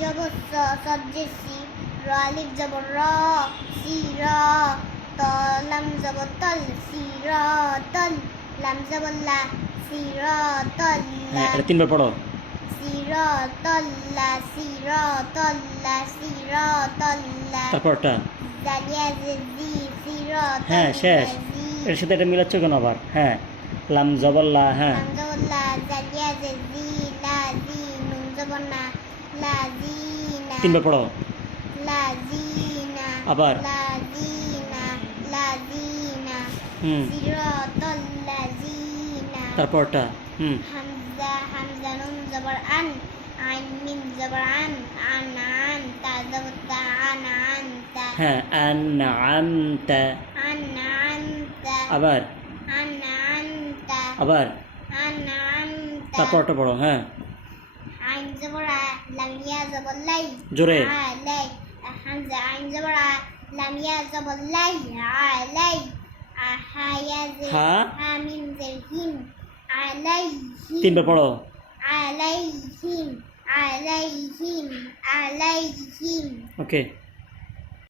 জবর স সবজের সি র আলিফ জবর র সি র ত লাম জবর তল সি র তল লাম জবর লা সি র তল লা এটা তিনবার পড়ো। সি র তল লা সি র তল লা সি র তল লা তারপরটা? জালিয়া জি সি র হ্যাঁ শেষ। এর সাথে এটা মিলাচ্ছ কেন আবার? হ্যাঁ। লাম জবল্লা হ্যাঁ। লাম জবর লা জালিয়া জি লা জি নুন জবর না লা জি না তিনবার পড়ো আবার? হুম তারপরটা হুম হামজা হামজা নুন জবর আন আইন মিম জবর আন আন আন তা জবর তা আন আন তা হ্যাঁ আন আমতা আন আন তা আবার আন আন তা আবার আন আন তা তারপরটা পড়ো হ্যাঁ زبر لم يا زبر لي جري علي حمزة عين زبر لم يا زبر لي علي حيا زر ها ميم زرهم عليهم تين بپڑو عليهم عليهم عليهم اوكي okay.